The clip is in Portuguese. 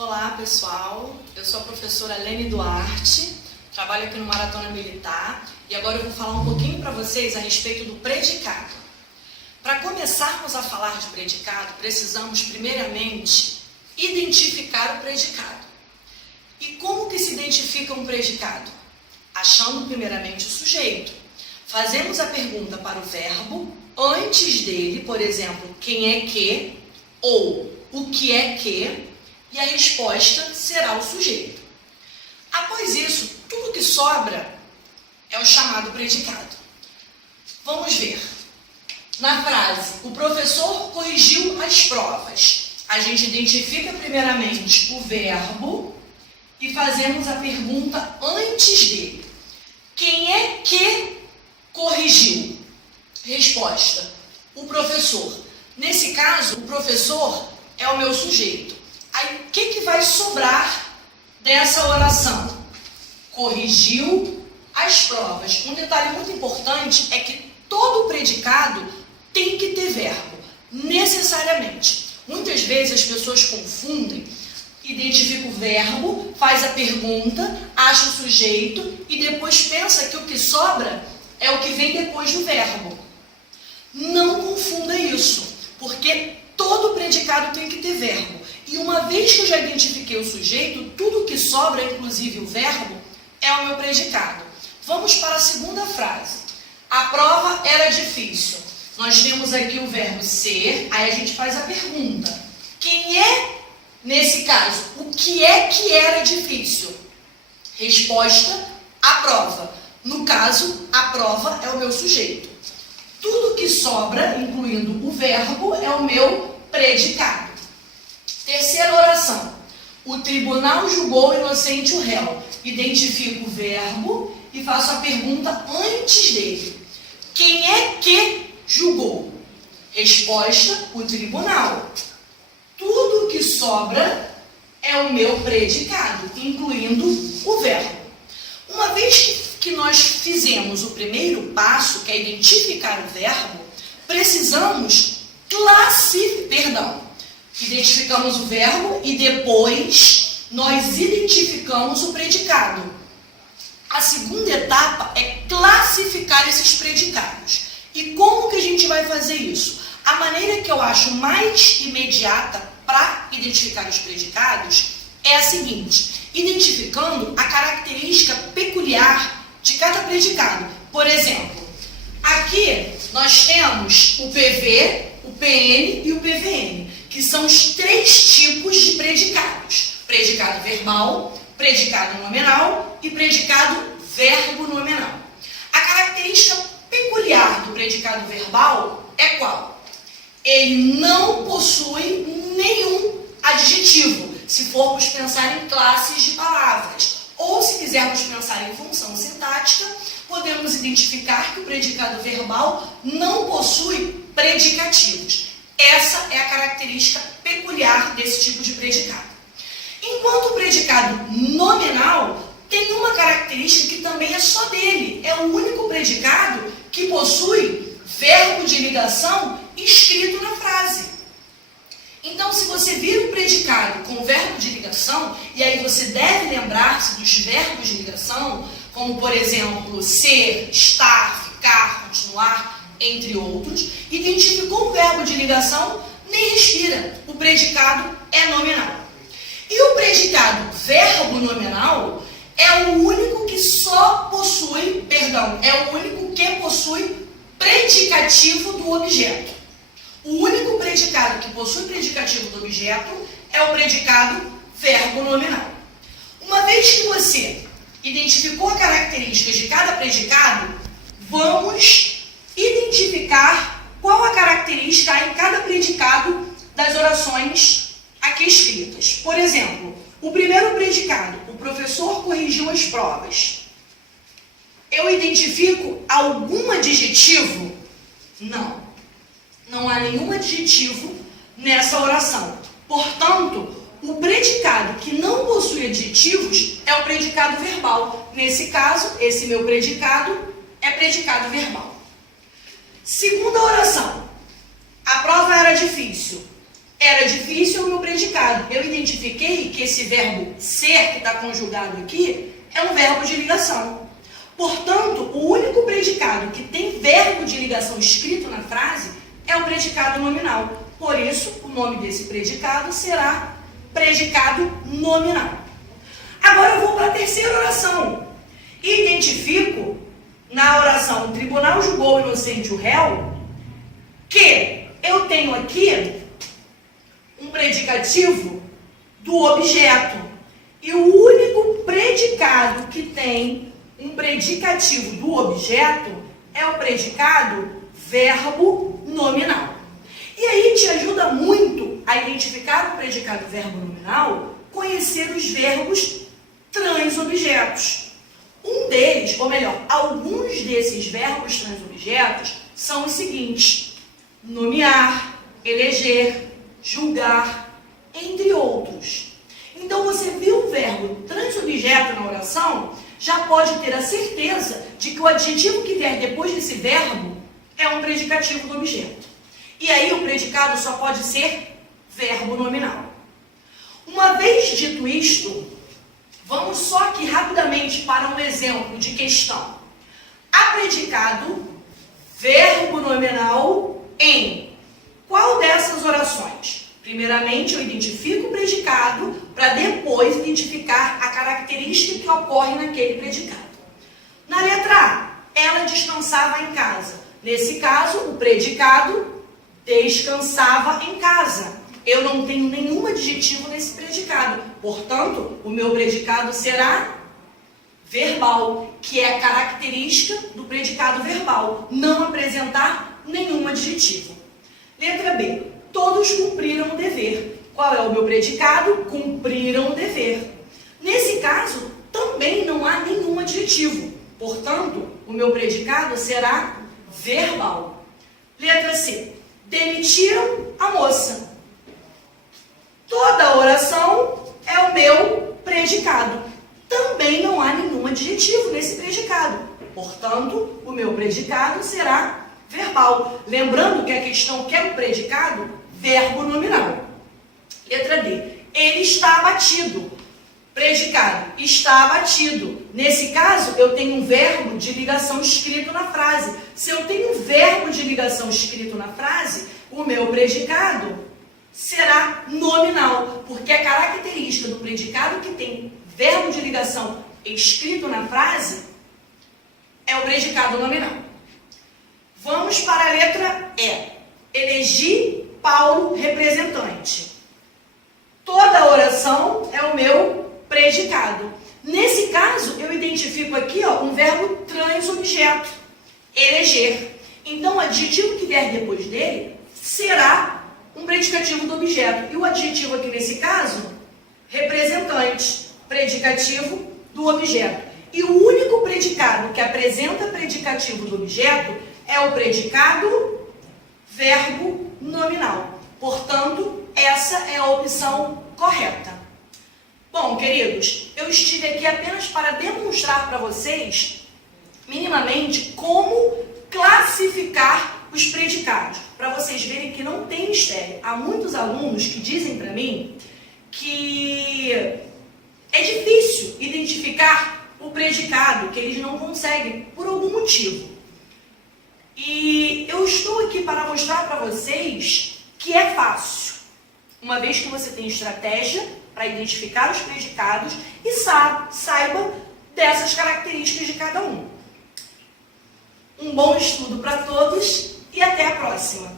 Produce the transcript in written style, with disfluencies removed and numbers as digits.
Olá pessoal, eu sou a professora Lene Duarte, trabalho aqui no Maratona Militar e agora eu vou falar um pouquinho para vocês a respeito do predicado. Para começarmos a falar de predicado, precisamos primeiramente identificar o predicado. E como que se identifica um predicado? Achando primeiramente o sujeito. Fazemos a pergunta para o verbo antes dele, por exemplo, quem é que ou o que é que, e a resposta será o sujeito. Após isso, tudo que sobra é o chamado predicado. Vamos ver. Na frase, o professor corrigiu as provas. A gente identifica primeiramente o verbo e fazemos a pergunta antes dele. Quem é que corrigiu? Resposta, o professor. Nesse caso, o professor é o meu sujeito. Aí, o que vai sobrar dessa oração? Corrigiu as provas. Um detalhe muito importante é que todo predicado tem que ter verbo, necessariamente. Muitas vezes as pessoas confundem, identifica o verbo, faz a pergunta, acha o sujeito e depois pensa que o que sobra é o que vem depois do verbo. Não confunda isso, porque todo predicado tem que ter verbo. E uma vez que eu já identifiquei o sujeito, tudo que sobra, inclusive o verbo, é o meu predicado. Vamos para a segunda frase. A prova era difícil. Nós temos aqui o verbo ser, aí a gente faz a pergunta. Quem é, nesse caso, o que é que era difícil? Resposta, a prova. No caso, a prova é o meu sujeito. Tudo que sobra, incluindo o verbo, é o meu predicado. Terceira oração. O tribunal julgou inocente o réu. Identifico o verbo e faço a pergunta antes dele. Quem é que julgou? Resposta, o tribunal. Tudo que sobra é o meu predicado, incluindo o verbo. Uma vez que nós fizemos o primeiro passo, que é identificar o verbo, precisamos identificamos o verbo e depois nós identificamos o predicado. A segunda etapa é classificar esses predicados. E como que a gente vai fazer isso? A maneira que eu acho mais imediata para identificar os predicados é a seguinte: identificando a característica peculiar de cada predicado. Por exemplo, aqui nós temos o PV, o PN e o PVN, que são os três tipos de predicados: predicado verbal, predicado nominal e predicado verbo nominal. A característica peculiar do predicado verbal é qual? Ele não possui nenhum adjetivo, se formos pensar em classes de palavras. Ou se quisermos pensar em função sintática, podemos identificar que o predicado verbal não possui predicativos. Essa é a característica peculiar desse tipo de predicado. Enquanto o predicado nominal tem uma característica que também é só dele. É o único predicado que possui verbo de ligação escrito na frase. Então, se você vir um predicado com verbo de ligação, e aí você deve lembrar-se dos verbos de ligação, como, por exemplo, ser, estar, ficar, continuar, entre outros, identificou o verbo de ligação, nem respira. O predicado é nominal. E o predicado verbo nominal é o único que possui predicativo do objeto. O único predicado que possui predicativo do objeto é o predicado verbo nominal. Uma vez que você identificou as características de cada predicado, vamos identificar qual a característica há em cada predicado das orações aqui escritas. Por exemplo, o primeiro predicado, o professor corrigiu as provas. Eu identifico algum adjetivo? Não. Não há nenhum adjetivo nessa oração. Portanto, o predicado que não possui adjetivos é o predicado verbal. Nesse caso, esse meu predicado é predicado verbal. Segunda oração. A prova era difícil. Era difícil o meu predicado. Eu identifiquei que esse verbo ser, que está conjugado aqui, é um verbo de ligação. Portanto, o único predicado que tem verbo de ligação escrito na frase é o predicado nominal. Por isso, o nome desse predicado será predicado nominal. Agora eu vou para a terceira oração. Identifico na oração o tribunal julgou inocente o réu que eu tenho aqui um predicativo do objeto. E o único predicado que tem um predicativo do objeto é o predicado verbo nominal. E aí te ajuda muito a identificar o predicado verbo nominal, conhecer os verbos transobjetos. Um deles, ou melhor, alguns desses verbos transobjetos são os seguintes: nomear, eleger, julgar, entre outros. Então, você viu o verbo transobjeto na oração, já pode ter a certeza de que o adjetivo que vier depois desse verbo é um predicativo do objeto. E aí o predicado só pode ser verbo nominal. Uma vez dito isto, vamos só aqui rapidamente para um exemplo de questão. Há predicado verbo nominal em qual dessas orações? Primeiramente, eu identifico o predicado para depois identificar a característica que ocorre naquele predicado. Na letra A, ela descansava em casa. Nesse caso, o predicado descansava em casa. Eu não tenho nenhum adjetivo nesse predicado. Portanto, o meu predicado será verbal, que é a característica do predicado verbal, não apresentar nenhum adjetivo. Letra B. Todos cumpriram o dever. Qual é o meu predicado? Cumpriram o dever. Nesse caso, também não há nenhum adjetivo. Portanto, o meu predicado será verbal. Letra C. Demitiram a moça. Toda a oração é o meu predicado. Também não há nenhum adjetivo nesse predicado. Portanto, o meu predicado será verbal. Lembrando que a questão quer o predicado verbo nominal. Letra D. Ele está abatido. Predicado. Está abatido. Nesse caso, eu tenho um verbo de ligação escrito na frase. Se eu tenho um verbo de ligação escrito na frase, o meu predicado será nominal, porque a característica do predicado que tem verbo de ligação escrito na frase é o predicado nominal. Vamos para a letra E. Elegi Paulo representante. Toda a oração é o meu predicado. Nesse caso, eu identifico aqui um verbo transobjeto, eleger. Então, o adjetivo que vier depois dele será um predicativo do objeto. E o adjetivo aqui nesse caso, representante, predicativo do objeto. E o único predicado que apresenta predicativo do objeto é o predicado verbo nominal. Portanto, essa é a opção correta. Bom, queridos, eu estive aqui apenas para demonstrar para vocês, minimamente, como classificar os predicados, para vocês verem que não tem mistério. Há muitos alunos que dizem para mim que é difícil identificar o predicado, que eles não conseguem, por algum motivo. E eu estou aqui para mostrar para vocês que é fácil, uma vez que você tem estratégia para identificar os predicados e saiba dessas características de cada um. Um bom estudo para todos e até a próxima!